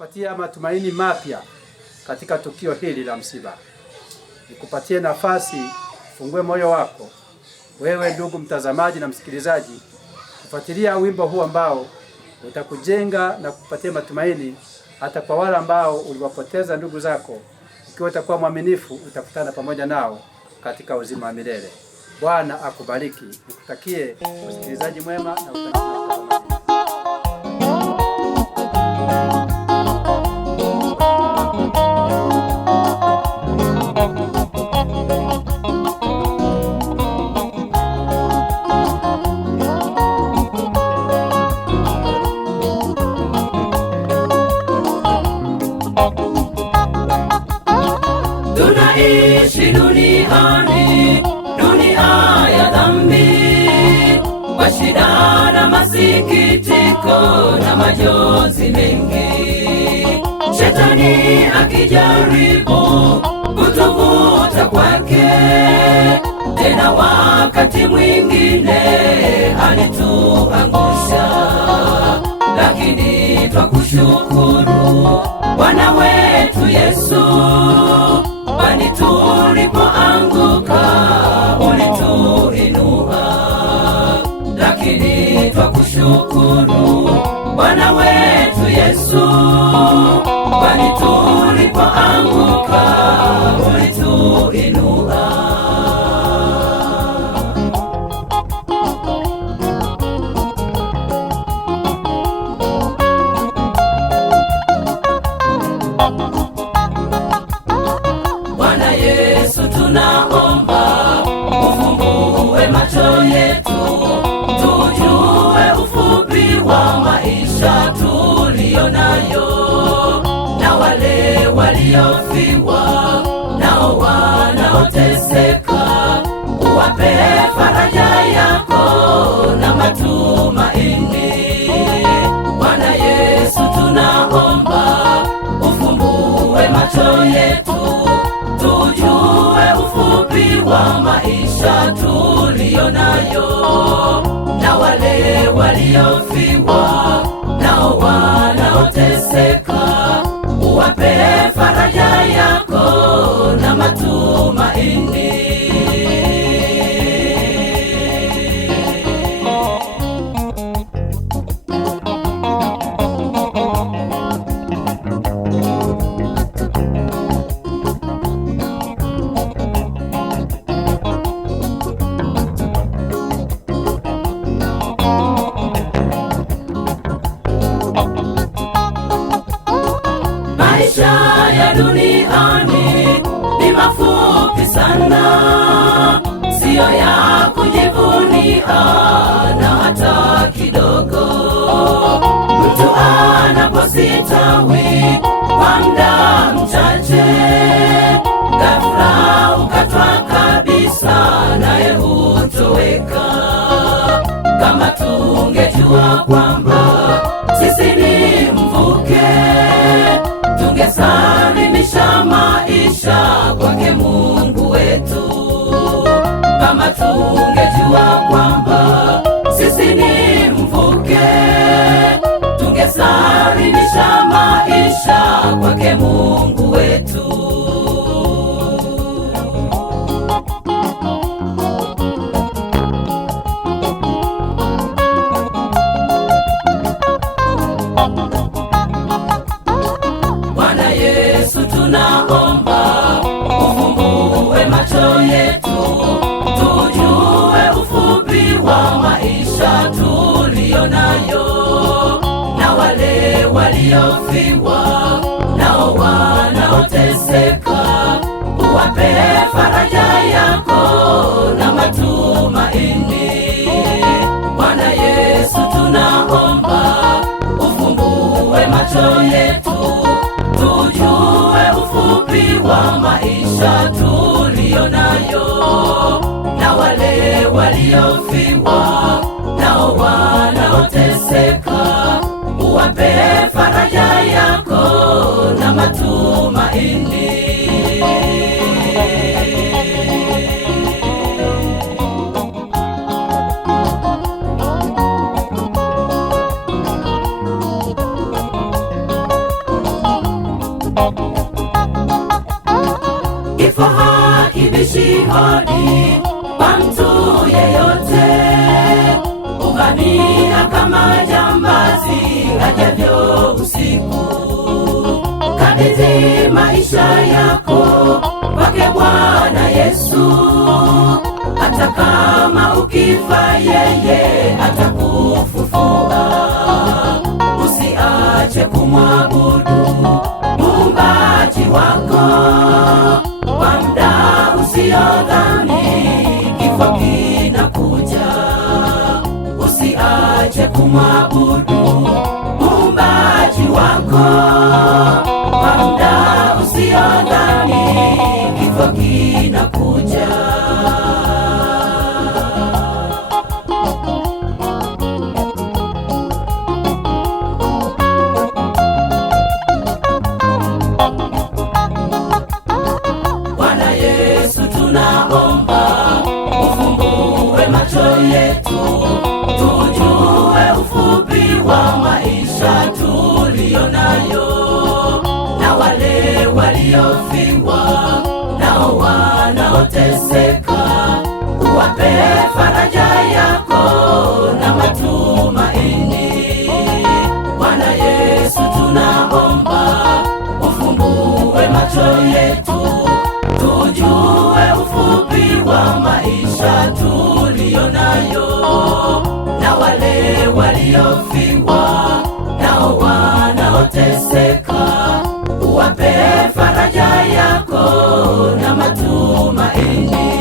kupatia matumaini mapya katika tukio hili la msiba. Nikupatie nafasi, fungue moyo wako wewe ndugu mtazamaji na msikilizaji, kufuatilia wimbo huu ambao utakujenga na kupatia matumaini hata kwa wale ambao uliwapoteza ndugu zako. Ikiwa utakuwa mwaminifu, utakutana pamoja nao katika uzima wa milele. Bwana akubariki. Nikutakie usikilizaji mwema na utazamaji. Tunaishi duniani, dunia ya dhambi, kwa shida na masikitiko na majonzi mengi. Shetani akijaribu kutuvuta kwake, tena wakati mwingine alituangusha, lakini twakushukuru Bwana wetu Yesu, kwani tulipoanguka ulituinua. Lakini twakushukuru Bwana wetu Yesu, kwani tulipoanguka ulituinua. Bwana Yesu, tunaomba ufumbue macho yetu, tujue ufupi wa maisha tulionayo, na wale waliofiwa nao wanaoteseka, uwape faraja yako na matumaini. Bwana Yesu, tunaomba ufumbue macho yetu, tujue ufupi wa maisha tulionayo, na wale waliofiwa nao wanaoteseka, uwape faraja yako na matumaini. Maisha ya duniani ni mafupi sana, siyo ya kujivunia na hata kidogo. Mtu anapositawi kwa muda mchache, ghafla ukatwa kabisa, naye hutoweka. Kama tungejua kwamba sisi ni mvuke, tungesalimisha maisha kwake Mungu wetu. Kama tungejua kwamba sisi ni mvuke, tungesalimisha maisha kwake Mungu wetu. Bwana Yesu, tunaomba ufumbue macho yetu, tujue ufupi wa maisha tulionayo, na wale waliofiwa nao wanaoteseka, uwape faraja yako na matumaini. Bwana Yesu, tunaomba ufumbue macho yetu, tujue ufupi wa maisha tulionayo, na wale waliofiwa nao wanaoteseka, uwape faraja yako na matumaini. Kifo hakibishi hodi kwa mtu yeyote, uvamia kama jambazi ajavyo usiku. Kabidhi maisha yako kwake Bwana Yesu, hata kama ukifa yeye atakufufua. Usiache kumwabudu Muumbaji wako kwa muda usiodhani kifo kinakuja. Usiache kumwabudu Muumbaji wako kwa muda usiodhani kifo kinakuja. Bwana Yesu tunaomba ufumbue macho yetu, tujue ufupi wa maisha tuliyo nayo, na wale waliofiwa nao wanaoteseka, uwape faraja yako na matumaini. Bwana Yesu tunaomba ufumbue macho yetu, tujue ufupi wa maisha tuliyo nayo, na wale waliofiwa nao wanaoteseka, uwape faraja yako na matumaini.